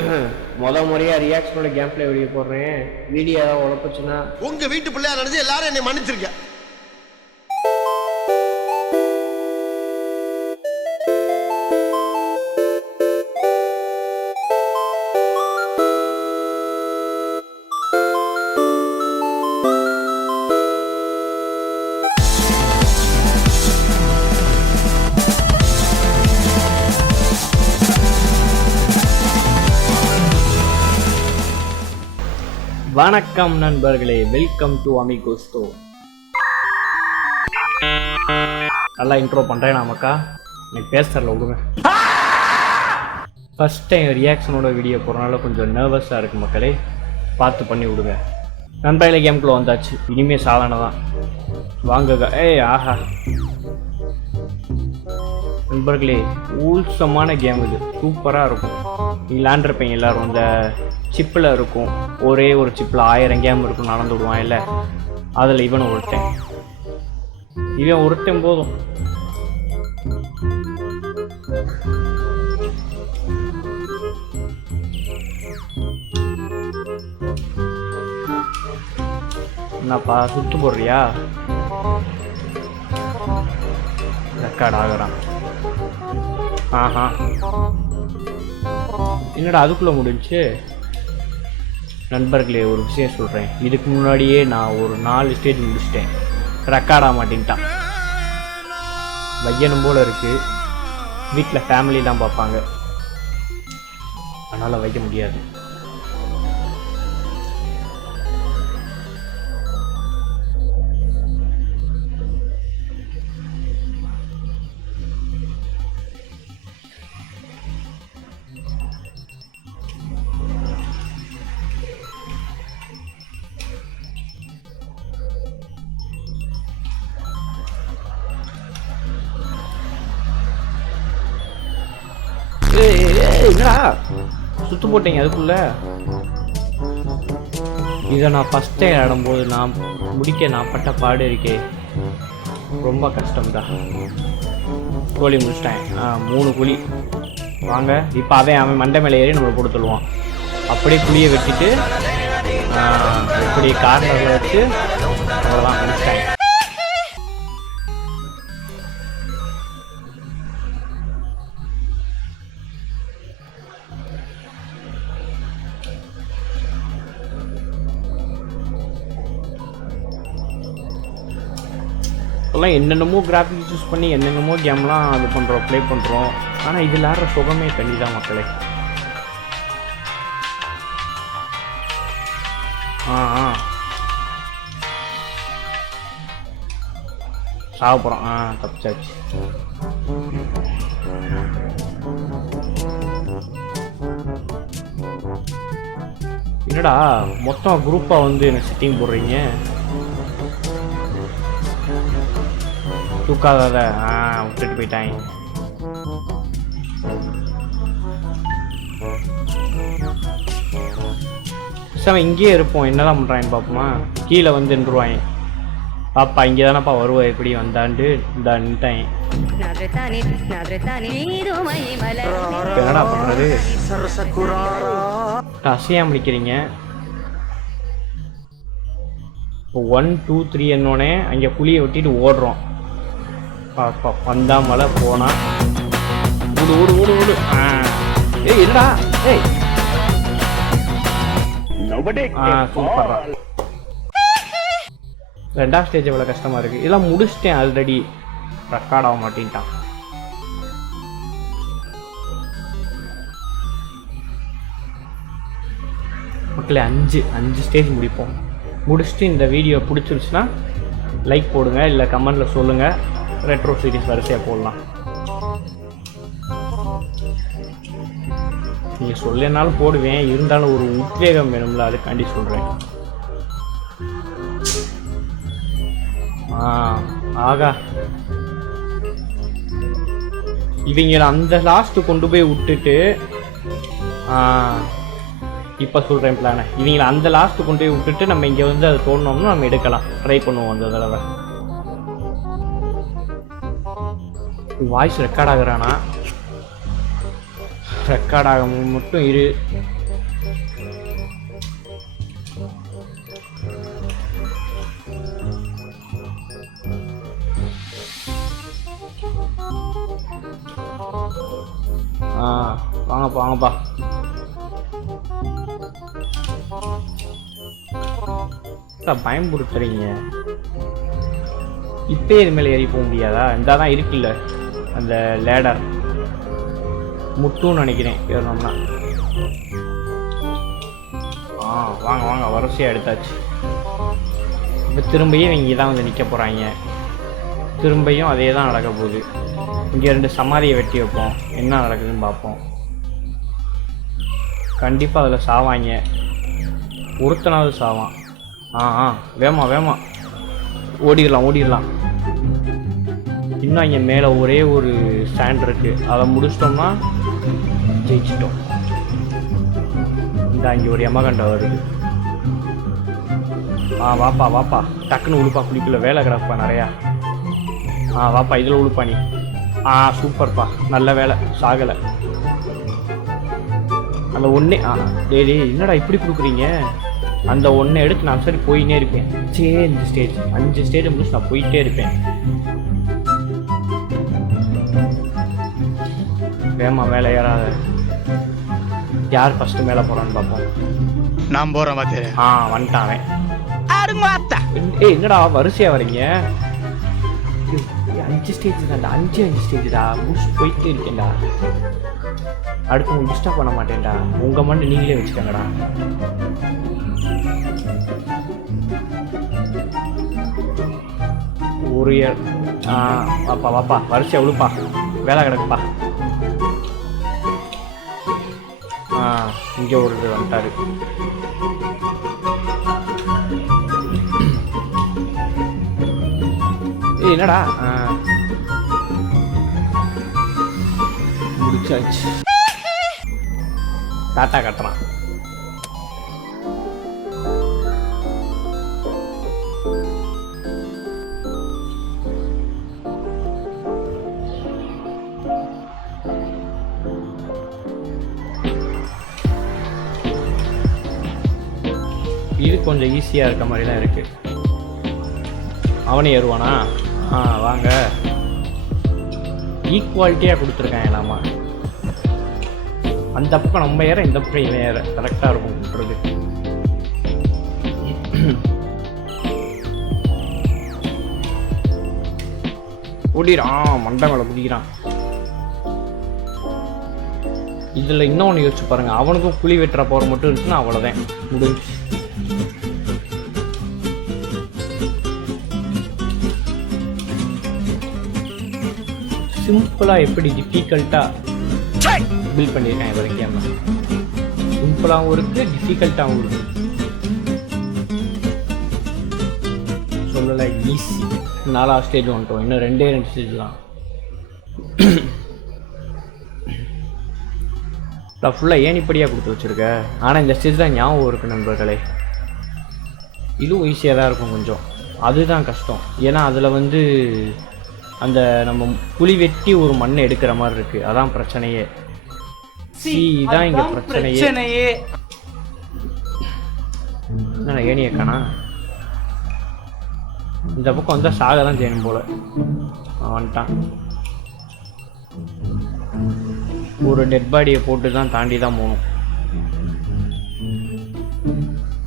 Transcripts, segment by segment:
முறையா ரியாக்ஷனோட game play video போடுறேன். Video ஏதாவது உழப்புச்சுன்னா உங்க வீட்டு பிள்ளையா நினைச்சு எல்லாரும் என்னை மன்னிச்சிருக்க. வணக்கம் நண்பர்களே, வெல்கம் டு அமிகோஸ்டோ. நல்லா இன்ட்ரோ பண்ணுறேன் நமக்கா, எனக்கு பேசுறல விடுங்க. ஃபர்ஸ்ட் டைம் ரியாக்ஷனோட வீடியோ போகிறனால கொஞ்சம் நர்வஸாக இருக்குது மக்களே, பார்த்து பண்ணி விடுங்க. நண்பர்களே கேம்குள்ளே வந்தாச்சு, இனிமேல் சாதாரண தான். வாங்குக. ஆஹா நண்பர்களே, ஊல்சமான கேம் இது, சூப்பராக இருக்கும். நீங்கள் விளாண்டுருப்பீங்க எல்லோரும். இந்த சிப்பில் இருக்கும், ஒரே ஒரு சிப்பில் 1000 கேம் இருக்கும், நடந்து விடுவான் இல்லை. அதில் இவன் ஒருத்தன் போதும். என்னப்பா சுத்து போடுறியா? ரெக்கார்ட் ஆகிறான். ஆஹா என்னடா அதுக்குள்ளே முடிஞ்சு. நண்பர்களே ஒரு விஷயம் சொல்கிறேன், இதுக்கு முன்னாடியே நான் ஒரு 4 ஸ்டேஜ் முடிச்சிட்டேன். ரெக்கார்ட் ஆக மாட்டேன்ட்டான். வையனும் போல் இருக்குது. வீட்டில் ஃபேமிலிலாம் பார்ப்பாங்க, அதனால் வைக்க முடியாது. சுத்து போட்டீங்க அதுக்குள்ள. இதை நான் ஃபர்ஸ்ட் டைம் ஆடும்போது நான் பட்ட பாடு இருக்கே, ரொம்ப கஷ்டம்தான். கோழி முடிச்சிட்டேன். 3 குழி. வாங்க இப்போ அவன் மண்டை மேலே ஏறி நம்மளை கொடுத்துடுவான். அப்படியே குழியை வெட்டிட்டு இப்படி கார்னரில் வச்சு அவ்வளோதான் முடிச்சிட்டேன். இப்போல்லாம் என்னென்னமோ கிராஃபிக்ஸ் யூஸ் பண்ணி என்னென்னமோ கேம்லாம் இது பண்ணுறோம், ப்ளே பண்ணுறோம். ஆனால் இதில் ஆடுற சுகமே தண்ணி தான் மக்களே. சாப்பிட்றோம். தப்பிச்சாச்சு. என்னடா மொத்தம் குரூப்பாக வந்து எனக்கு செட்டிங் போடுறீங்க? தூக்காத விட்டுட்டு போயிட்டாங்க. சார் இங்கேயே இருப்போம், என்னதான் பண்ணுறாங்க பார்ப்போமா. கீழே வந்து நின்றுவாங்க. பாப்பா இங்கே தானப்பா வருவா, எப்படி வந்தாண்டு இந்த நின்ட்டாங்க. என்னடா பண்ணுறது? அசையாம முடிக்கிறீங்க. இப்போ 1 2 3 என்னோடனே அங்கே புளியை விட்டிட்டு ஓடுறோம். பாப்பா வந்தா மழை போனா ஓடு ஓடு ஓடு ஓடு. என்னடா சூப்பர்ரா. 2ஆம் ஸ்டேஜ் எவ்வளோ கஷ்டமா இருக்கு. இதெல்லாம் முடிச்சிட்டேன் ஆல்ரெடி, ரெக்கார்ட் ஆக மாட்டேன்ட்டான். மக்களே 5 ஸ்டேஜ் முடிப்போம். முடிச்சுட்டு இந்த வீடியோ பிடிச்சிருச்சுன்னா லைக் போடுங்க, இல்லை கமெண்டில் சொல்லுங்கள். ரெட்ரோ சீரிஸ் வரிசையாக போடலாம். நீங்கள் சொல்லனாலும் போடுவேன், இருந்தாலும் ஒரு உத்வேகம் வேணும்ல, அதுக்காண்டி சொல்கிறேன். ஆகா இவங்களை அந்த லாஸ்ட்டு கொண்டு போய் விட்டுட்டு இப்போ சொல்கிறேன் பிளானை. இவங்களை அந்த லாஸ்ட்டு கொண்டு போய் விட்டுட்டு நம்ம இங்கே வந்து அதை தோணுனோம்னா நம்ம எடுக்கலாம். ட்ரை பண்ணுவோம் அந்த தடவை. Voice record ஆகுறானா? ரெக்கார்ட் ஆக மட்டும் இரு. வாங்கப்பா வாங்கப்பா. பயன்படுத்துறீங்க. இப்போ இது மேலே ஏறி போக முடியாதா? இந்த தான் இருக்குல்ல அந்த லேடர், முட்டுன்னு நினைக்கிறேன் ஏறணும்னா. வாங்க வாங்க, வரிசையாக எடுத்தாச்சு. இப்போ திரும்பியும் இங்கே தான் வந்து நிற்க போகிறாங்க. திரும்பியும் அதே தான் நடக்க போகுது. இங்கே 2 சமாதியை வெட்டி வைப்போம், என்ன நடக்குதுன்னு பார்ப்போம். கண்டிப்பாக அதில் சாவாங்க, ஒருத்தனாவது சாவான். வேமா வேமா ஓடிடலாம். இன்னும் இங்கே மேலே ஒரே ஒரு ஸ்டாண்ட் இருக்குது, அதை முடிச்சிட்டோம்னா ஜெயிச்சிட்டோம். இந்த அங்கே ஒரு யமகண்டா வருது. வாப்பா டக்குன்னு உழுப்பா, குளிக்கல வேலை கிடப்பா நிறையா. வாப்பா இதில் உழுப்பா நீ. சூப்பர்ப்பா, நல்ல வேலை சாகலை. அந்த ஒன்றே டேய் என்னடா இப்படி கொடுக்குறீங்க? அந்த ஒன்றை எடுத்து நான் சரி போயினே இருப்பேன். இந்த ஸ்டேஜ் 5 ஸ்டேஜ் முடிச்சு நான் போயிட்டே இருப்பேன். வேமா வேலை ஏறாத. யார் ஃபர்ஸ்ட் மேலே போகிறான்னு பார்ப்போம். நான் போகிறேன் பார்த்து. வந்துட்டான். என்னடா வரிசையாக வரீங்க? 5 ஸ்டேஜ் தான்டா, 5 ஸ்டேஜ்டா முடிச்சு போயிட்டே இருக்கேன்டா. அடுத்து உங்களுக்கு டிஸ்டர்ப் பண்ண மாட்டேன்டா. உங்கள் மண்ணு நீங்களே வச்சுக்கோங்கடா. ஒரு வாப்பா வரிசையாக உழுப்பா, வேலை கிடக்குப்பா. இங்கே ஒரு இது வந்துட்டாரு. என்னடா முடிச்சாச்சு. டாட்டா கட்டுறான். இது கொஞ்சம் ஈஸியாக இருக்க மாதிரி தான் இருக்குது. அவனே ஏறுவானா? வாங்க, ஈக்குவாலிட்டியாக கொடுத்துருக்கேன் எல்லாமா. அந்த பக்கம் நம்ம ஏற, இந்த பக்கம் இவன் ஏற, கரெக்டாக இருக்கும் கொடுத்துறது. ஓடிறான், மண்டை மேலே குதிக்கிறான். இதில் இன்னொன்று யோசிச்சு பாருங்க, அவனுக்கும் குழி வெட்டுற போகிற மட்டும் இருக்குன்னா அவ்வளோதான் முடிஞ்சு. சிம்பிளாக எப்படி டிஃபிகல்ட்டாக பில்ட் பண்ணியிருக்கேன் இது வரைக்கும். சிம்பிளாகவும் இருக்குது, டிஃபிகல்ட்டாகவும் இருக்குது. சொல்லலை, ஈஸி. 4வது ஸ்டேஜ் வந்துட்டோம், இன்னும் 2 ஸ்டேஜ் தான். நான் ஃபுல்லாக ஏணிப்படியாக கொடுத்து வச்சுருக்கேன். ஆனால் இந்த ஸ்டேஜ் தான் ஞாபகம் இருக்குது நண்பர்களே. இதுவும் ஈஸியாக தான் இருக்கும் கொஞ்சம், அதுதான் கஷ்டம். ஏன்னா அதில் வந்து அந்த நம்ம குழி வெட்டி ஒரு மண்ணை எடுக்கிற மாதிரி இருக்குது, அதான் பிரச்சனையே. தான் இங்கே பிரச்சனையே. என்ன ஏணியை காணா? இந்த பக்கம் வந்தால் சாக தான் செய்யணும் போல. வந்துட்டான். ஒரு டெட் பாடியை போட்டு தான் தாண்டி தான் போகணும்.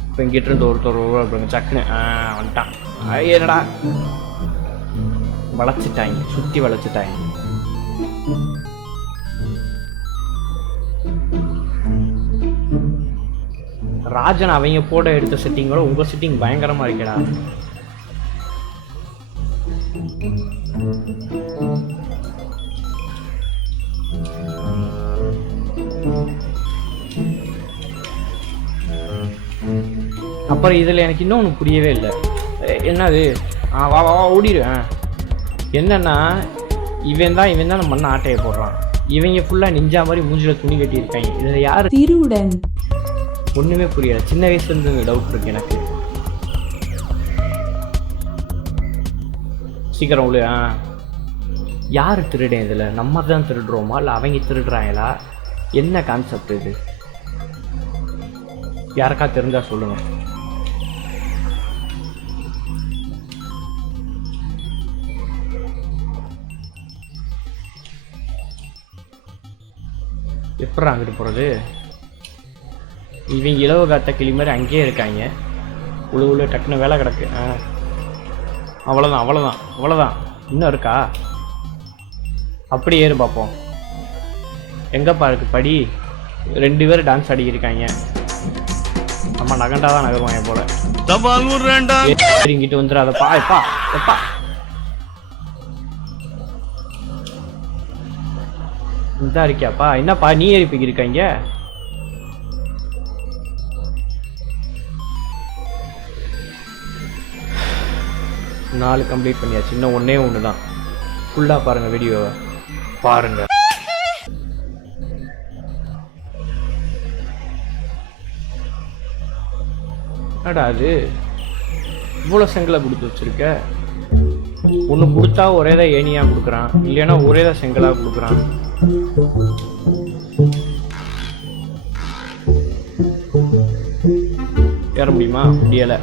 இப்போ இங்கிட்ட இருந்து ஒருத்தர் சக்குன்னு வந்துட்டான். என்னடா வளைச்சிட்டாங்க, சுற்றி வளைச்சிட்டாங்க. ராஜன் அவங்க போட எடுத்த செட்டிங்கோட உங்கள் செட்டிங் பயங்கரமாக இருக்கடா. அப்புறம் இதில் எனக்கு இன்னொன்று புரியவே இல்லை. என்னது? வா ஓடிடு. என்னன்னா இவன் தான் நம்ம மண்ணை ஆட்டையை போடுறான். இவங்க ஃபுல்லாக நிஞ்சா மாதிரி மூஞ்சில் துணி கட்டியிருக்காங்க. இதில் யார் திருடன்? ஒன்றுமே புரியலை. சின்ன வயசுலேருந்து டவுட் இருக்கு எனக்கு. சீக்கிரம் உள்ள. யார் திருடேன் இதில்? நம்ம தான் திருடுறோமா இல்லை அவங்க திருடுறாங்களா? என்ன கான்செப்ட் இது? யாருக்கா தெரிஞ்சா சொல்லுங்கள். எப்படி அங்கிட்டு போகிறது? இவங்க இலவ காத்த கிளி மாதிரி அங்கேயே இருக்காங்க. உள்ள டக்குன்னு வேலை கிடக்கு. அவ்வளோதான். இன்னும் இருக்கா? அப்படி ஏறு பார்ப்போம். எங்கப்பா இருக்கு படி? 2 பேர் டான்ஸ் ஆடிக்கிருக்காங்க. நம்ம நகண்டாதான் நகருவாங்க போல. இங்கிட்டு வந்துடாதப்பா. எப்பா இதான் இருக்கியாப்பா? என்னப்பா நீ ஏறிப்பிக்கிருக்காங்க? நாலு கம்ப்ளீட் பண்ணியாச்சு. இன்னும் ஒன்று தான். ஃபுல்லாக பாருங்கள் வீடியோவை பாருங்கள். என்னடா அது இவ்வளோ செங்கலை கொடுத்து வச்சிருக்க? ஒன்று கொடுத்தா ஒரே தான் ஏனியாக கொடுக்குறான், இல்லைன்னா ஒரே தான் செங்கலாக கொடுக்குறான். ஏற முடியுமா? முடியலை.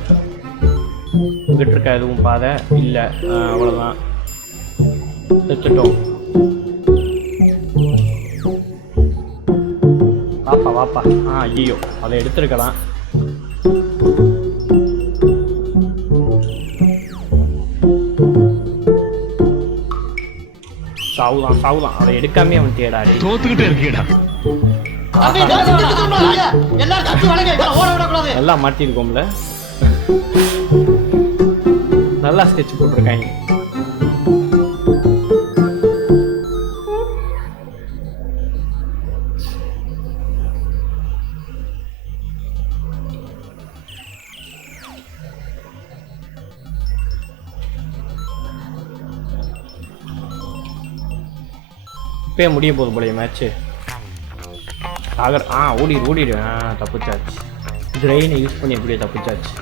இங்கிட்டு இருக்க எதுவும் பாதை இல்லை. அவ்வளோதான், எடுத்துட்டோம். வாப்பா. ஐயோ, அதை எடுத்துருக்கலாம். சாவுதான். அதை எடுக்காமே அவன் தேடாடி. தோத்துக்கிட்டே இருக்கீடா. எல்லாம் மாட்டிருக்கோம்ல. நல்லா ஸ்கெட்ச் போட்டிருக்காங்க. இப்பயே முடிய போகுது போலயே மேட்ச்சு. ஓடிடு. தப்பிச்சாச்சு. ட்ரெயினை யூஸ் பண்ணி எப்படியே தப்பிச்சாச்சு.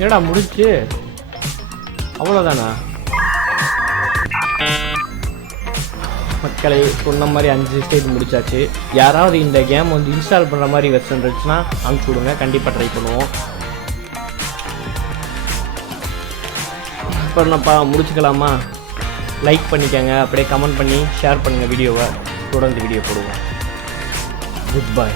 என்னடா முடிச்சு? அவ்வளோதானா? மக்களை சொன்ன மாதிரி 5 ஸ்டேஜ் முடிச்சாச்சு. யாராவது இந்த கேம் வந்து இன்ஸ்டால் பண்ணுற மாதிரி வெர்ஷன் இருந்துச்சுன்னா அனுப்பிச்சி விடுங்க, கண்டிப்பாக ட்ரை பண்ணுவோம். இப்போ என்னப்பா முடிச்சுக்கலாமா? லைக் பண்ணிக்கோங்க, அப்படியே கமெண்ட் பண்ணி ஷேர் பண்ணுங்கள் வீடியோவை. தொடர்ந்து வீடியோ போடுவோம். Good bye.